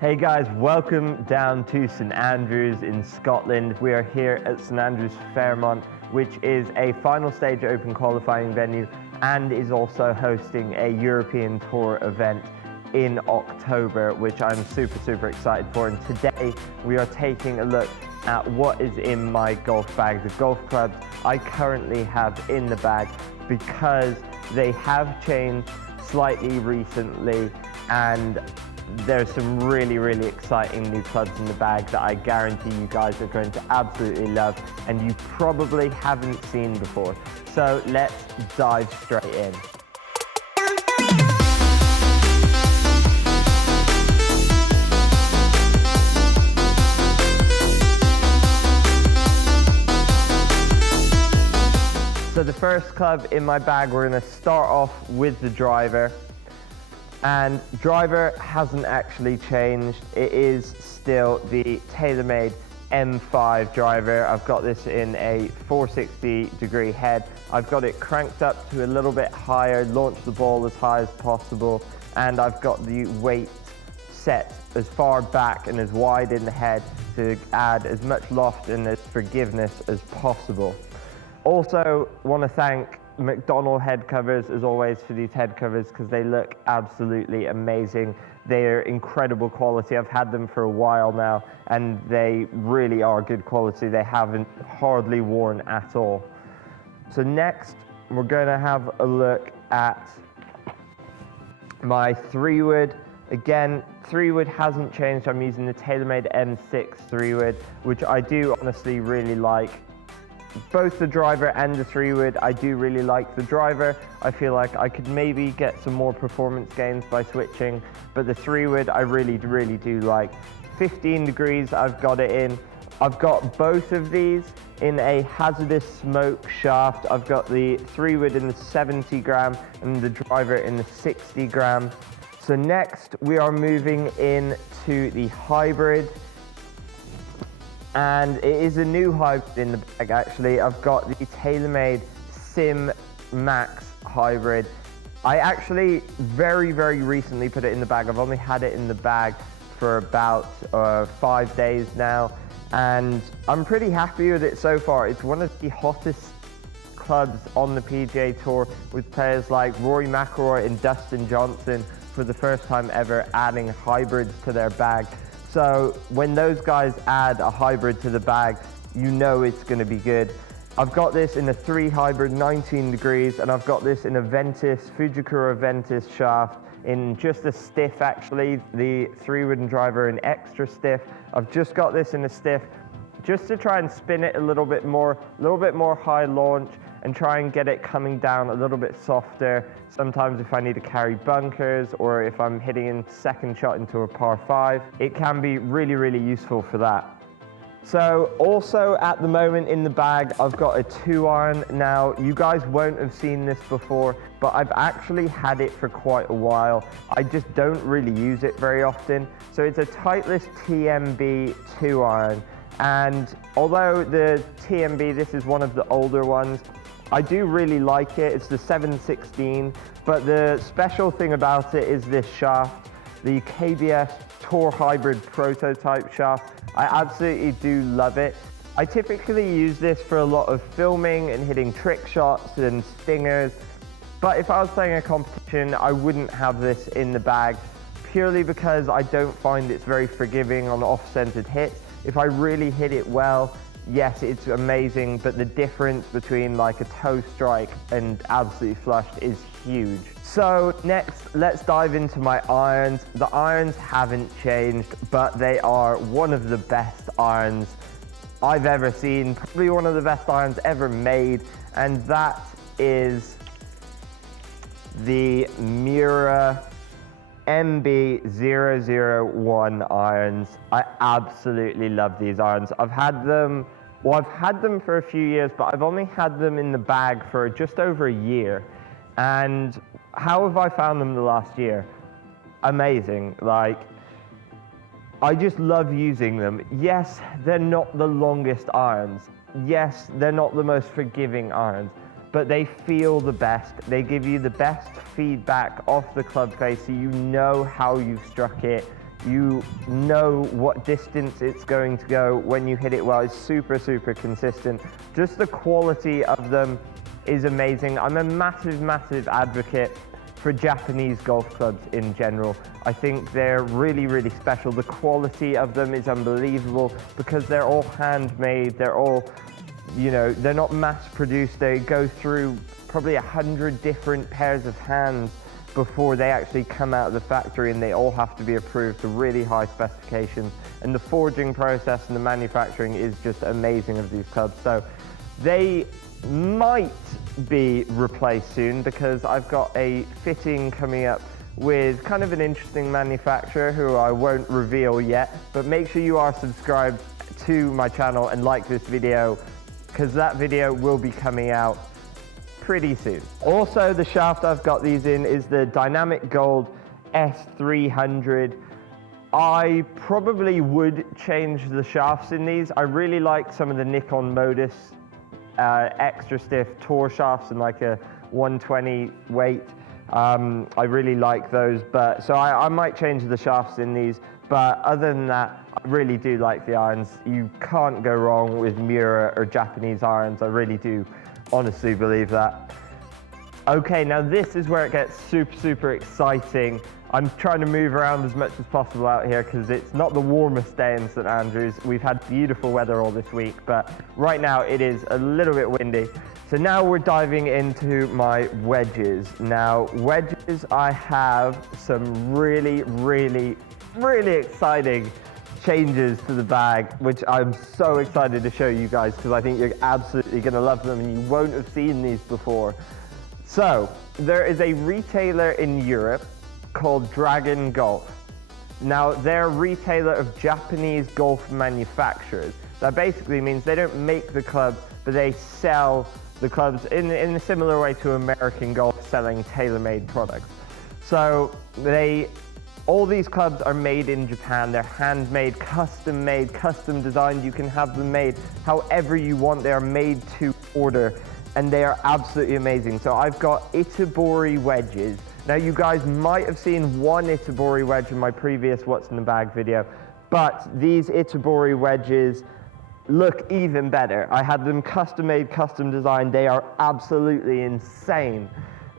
Hey guys, welcome down to St Andrews in Scotland. We are here at St Andrews Fairmont, which is a final stage open qualifying venue and is also hosting a European Tour event in October, which I'm super excited for. And today we are taking a look at what is in my golf bag, the golf clubs I currently have in the bag, because they have changed slightly recently, and there's some really exciting new clubs in the bag that I guarantee you guys are going to absolutely love and you probably haven't seen before. So let's dive straight in. So the first club in my bag, we're going to start off with the driver. And driver hasn't actually changed. It is still the TaylorMade M5 driver. I've got this in a 460-degree head. I've got it cranked up to a little bit higher, launched the ball as high as possible, and I've got the weight set as far back and as wide in the head to add as much loft and as forgiveness as possible. Also want to thank McDonald head covers as always for these head covers, because they look absolutely amazing. They're incredible quality. I've had them for a while now and they really are good quality. They haven't hardly worn at all. So next we're going to have a look at my 3-wood. Again, 3-wood hasn't changed. I'm using the TaylorMade M6 3-wood, which I do honestly really like. Both the driver and the 3-wood, I do really like the driver. I feel like I could maybe get some more performance gains by switching, but the 3-wood I really do like. 15 degrees I've got it in. I've got both of these in a hazardous smoke shaft. I've got the 3-wood in the 70 gram and the driver in the 60 gram. So next we are moving into the hybrid. And it is a new hybrid in the bag actually. I've got the TaylorMade Sim Max hybrid. I actually very recently put it in the bag. I've only had it in the bag for about 5 days now, and I'm pretty happy with it so far. It's one of the hottest clubs on the PGA Tour, with players like Rory McIlroy and Dustin Johnson for the first time ever adding hybrids to their bag. So when those guys add a hybrid to the bag, you know it's going to be good. I've got this in a 3 hybrid, 19 degrees, and I've got this in a Ventus, Fujikura Ventus shaft in just a stiff actually, the 3-wood and driver in extra stiff. I've just got this in a stiff just to try and spin it a little bit more high launch and try and get it coming down a little bit softer. Sometimes if I need to carry bunkers or if I'm hitting in second shot into a par 5, it can be really useful for that. So also at the moment in the bag, I've got a 2-iron. Now, you guys won't have seen this before, but I've actually had it for quite a while. I just don't really use it very often. So it's a Titleist TMB 2-iron. And although the TMB, this is one of the older ones, I do really like it. It's the 716, but the special thing about it is this shaft, the KBS Tour Hybrid prototype shaft. I absolutely do love it. I typically use this for a lot of filming and hitting trick shots and stingers, but if I was playing a competition, I wouldn't have this in the bag, purely because I don't find it's very forgiving on off-centered hits. If I really hit it well, yes, it's amazing, but the difference between like a toe strike and absolutely flushed is huge. So next, let's dive into my irons. The irons haven't changed, but they are one of the best irons I've ever seen, probably one of the best irons ever made, and that is the Miura MB001 irons. I absolutely love these irons. I've had them for a few years, but I've only had them in the bag for just over a year. And how have I found them the last year? Amazing. Like, I just love using them. Yes, they're not the longest irons. Yes, they're not the most forgiving irons, but they feel the best. They give you the best feedback off the club face, so you know how you've struck it. You know what distance it's going to go when you hit it well. It's super, super consistent. Just the quality of them is amazing. I'm a massive, massive advocate for Japanese golf clubs in general. I think they're really, really special. The quality of them is unbelievable because they're all handmade. They're all, you know, they're not mass produced. They go through probably 100 different pairs of hands before they actually come out of the factory, and they all have to be approved to really high specifications. And the forging process and the manufacturing is just amazing of these clubs. So they might be replaced soon because I've got a fitting coming up with kind of an interesting manufacturer who I won't reveal yet, but make sure you are subscribed to my channel and like this video because that video will be coming out pretty soon. Also, the shaft I've got these in is the Dynamic Gold S300. I probably would change the shafts in these. I really like some of the Nikon Modus extra stiff tour shafts and like a 120 weight. I really like those, but so I might change the shafts in these, but other than that, I really do like the irons. You can't go wrong with Miura or Japanese irons. I really do honestly believe that. Okay, now this is where it gets super, super exciting. I'm trying to move around as much as possible out here because it's not the warmest day in St Andrews. We've had beautiful weather all this week, but right now it is a little bit windy. So now we're diving into my wedges. Now, wedges, I have some really, really, really exciting changes to the bag, which I'm so excited to show you guys because I think you're absolutely going to love them and you won't have seen these before. So, there is a retailer in Europe called Dragon Golf. Now, they're a retailer of Japanese golf manufacturers. That basically means they don't make the club, but they sell the clubs in a similar way to American Golf selling tailor-made products. So, all these clubs are made in Japan. They're handmade, custom made, custom designed. You can have them made however you want. They are made to order, and they are absolutely amazing. So I've got Itobori wedges. Now you guys might have seen one Itobori wedge in my previous What's in the Bag video, but these Itobori wedges look even better. I had them custom made, custom designed. They are absolutely insane.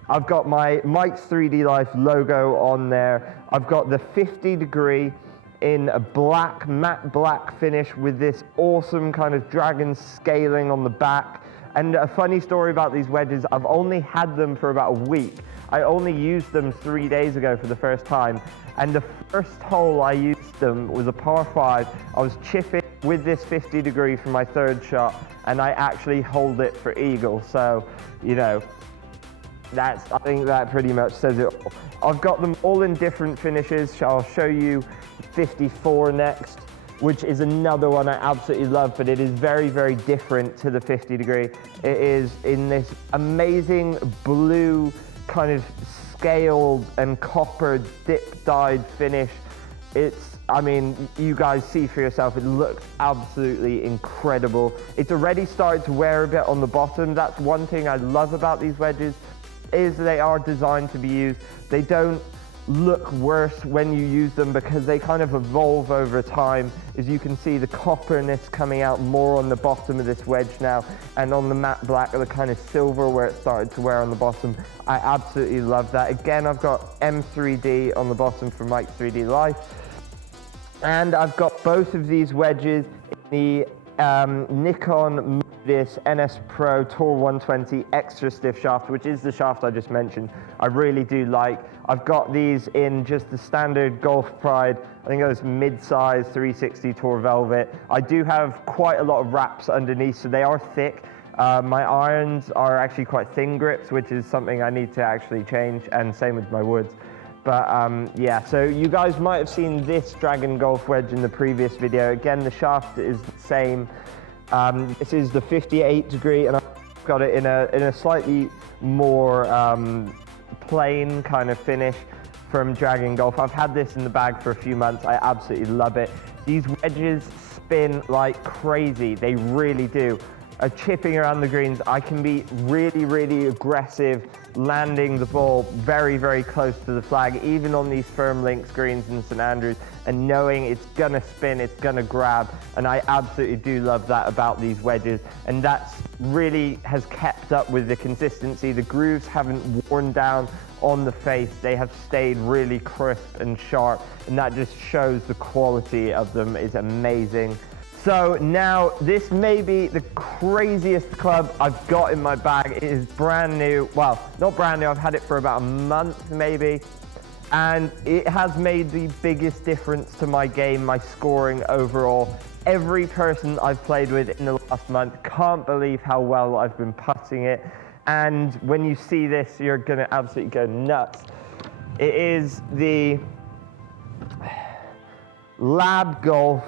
I've got my Mike's 3D Life logo on there. I've got the 50 degree in a black, matte black finish with this awesome kind of dragon scaling on the back. And a funny story about these wedges, I've only had them for about a week. I only used them 3 days ago for the first time. And the first hole I used them was a par 5. I was chipping with this 50 degree for my third shot, and I actually holed it for eagle. So, you know, I think that pretty much says it all. I've got them all in different finishes. I'll show you 54 next, which is another one I absolutely love, but it is very, very different to the 50 degree. It is in this amazing blue kind of scaled and copper dip dyed finish. I mean, you guys see for yourself, it looks absolutely incredible. It's already started to wear a bit on the bottom. That's one thing I love about these wedges, is they are designed to be used. They don't look worse when you use them because they kind of evolve over time. As you can see, the copperness coming out more on the bottom of this wedge now, and on the matte black, the kind of silver where it started to wear on the bottom. I absolutely love that. Again, I've got M3D on the bottom for Mike's 3D Life. And I've got both of these wedges in the Nikon Modus NS Pro Tour 120 extra stiff shaft, which is the shaft I just mentioned. I really do like. I've got these in just the standard Golf Pride, I think it was mid-size 360 Tour Velvet. I do have quite a lot of wraps underneath, so they are thick. My irons are actually quite thin grips, which is something I need to actually change, and same with my woods. But yeah, so you guys might have seen this Dragon Golf wedge in the previous video. Again, the shaft is the same. This is the 58 degree, and I've got it in a slightly more plain kind of finish from Dragon Golf. I've had this in the bag for a few months. I absolutely love it. These wedges spin like crazy. They really do. chipping around the greens, I can be really, really aggressive, landing the ball very, very close to the flag, even on these firm links greens in St Andrews, and knowing it's gonna spin, it's gonna grab, and I absolutely do love that about these wedges, and that's really has kept up with the consistency. The grooves haven't worn down on the face, they have stayed really crisp and sharp, and that just shows the quality of them is amazing. So now this may be the craziest club I've got in my bag. It is brand new, well, not brand new, I've had it for about a month maybe, and it has made the biggest difference to my game, my scoring overall. Every person I've played with in the last month can't believe how well I've been putting it, and when you see this, you're gonna absolutely go nuts. It is the Lab Golf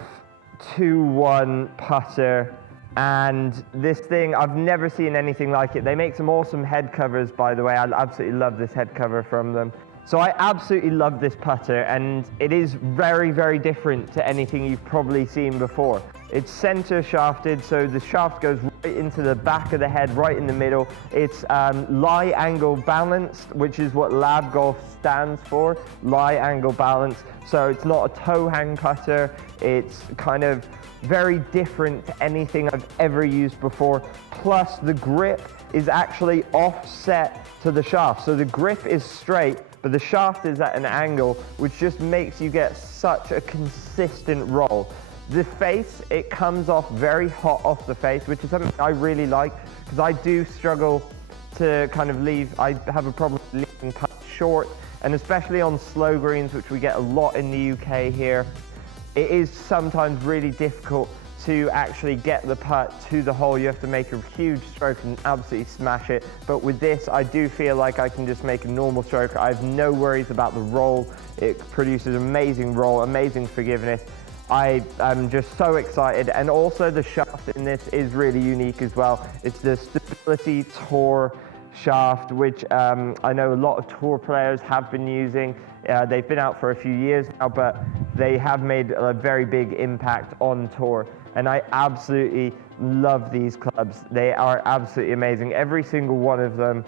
2-1 putter, and this thing, I've never seen anything like it. They make some awesome head covers, by the way. I absolutely love this head cover from them. So I absolutely love this putter, and it is very, very different to anything you've probably seen before. It's center shafted, so the shaft goes right into the back of the head, right in the middle. It's lie angle balanced, which is what Lab Golf stands for, lie angle balance. So it's not a toe hang putter. It's kind of very different to anything I've ever used before. Plus the grip is actually offset to the shaft. So the grip is straight, but the shaft is at an angle, which just makes you get such a consistent roll. The face, it comes off very hot off the face, which is something I really like, because I do struggle to kind of leave, I have a problem leaving putts short, and especially on slow greens, which we get a lot in the UK here, it is sometimes really difficult to actually get the putt to the hole. You have to make a huge stroke and absolutely smash it. But with this, I do feel like I can just make a normal stroke. I have no worries about the roll. It produces amazing roll, amazing forgiveness. I am just so excited, and also the shaft in this is really unique as well. It's the Stability Tour shaft, which I know a lot of tour players have been using. They've been out for a few years now, but they have made a very big impact on tour, and I absolutely love these clubs. They are absolutely amazing. Every single one of them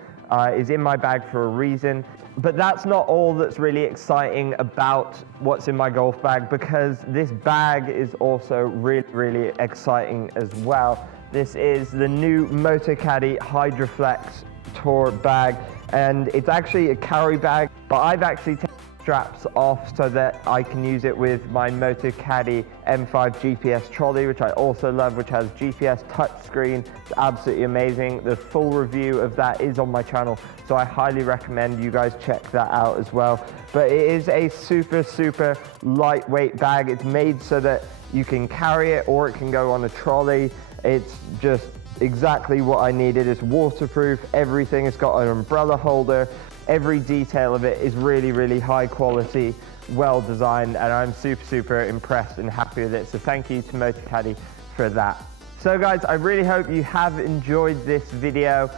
is in my bag for a reason. But that's not all that's really exciting about what's in my golf bag, because this bag is also really, really exciting as well. This is the new MotoCaddy Hydroflex Tour bag, and it's actually a carry bag, but I've actually taken straps off so that I can use it with my MotoCaddy M5 GPS trolley, which I also love, which has GPS touchscreen. It's absolutely amazing. The full review of that is on my channel, so I highly recommend you guys check that out as well. But it is a super, super lightweight bag. It's made so that you can carry it or it can go on a trolley. It's just exactly what I needed. It's waterproof, everything. It's got an umbrella holder. Every detail of it is really, really high quality, well designed, and I'm super, super impressed and happy with it. So thank you to MotoCaddy for that. So guys, I really hope you have enjoyed this video.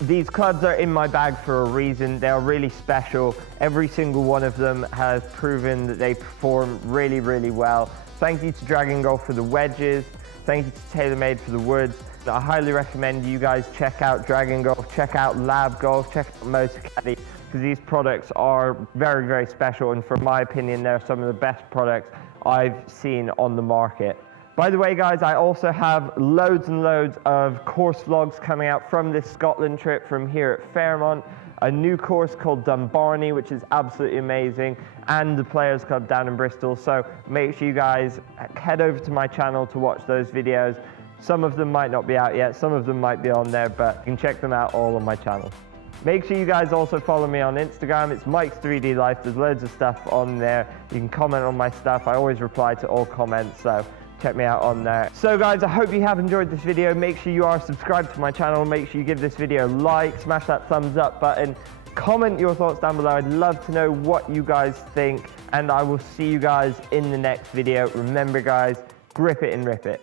These clubs are in my bag for a reason. They are really special. Every single one of them has proven that they perform really, really well. Thank you to Dragon Golf for the wedges. Thank you to TaylorMade for the woods. I highly recommend you guys check out Dragon Golf, check out Lab Golf, check out MotoCaddy, because these products are very, very special, and from my opinion, they're some of the best products I've seen on the market. By the way, guys, I also have loads and loads of course vlogs coming out from this Scotland trip from here at Fairmont, a new course called Dunbarney, which is absolutely amazing, and the Players Club down in Bristol. So make sure you guys head over to my channel to watch those videos. Some of them might not be out yet, some of them might be on there, but you can check them out all on my channel. Make sure you guys also follow me on Instagram. It's Mike's 3D Life. There's loads of stuff on there. You can comment on my stuff. I always reply to all comments, so check me out on there. So guys, I hope you have enjoyed this video. Make sure you are subscribed to my channel. Make sure you give this video a like, smash that thumbs up button. Comment your thoughts down below. I'd love to know what you guys think, and I will see you guys in the next video. Remember guys, grip it and rip it.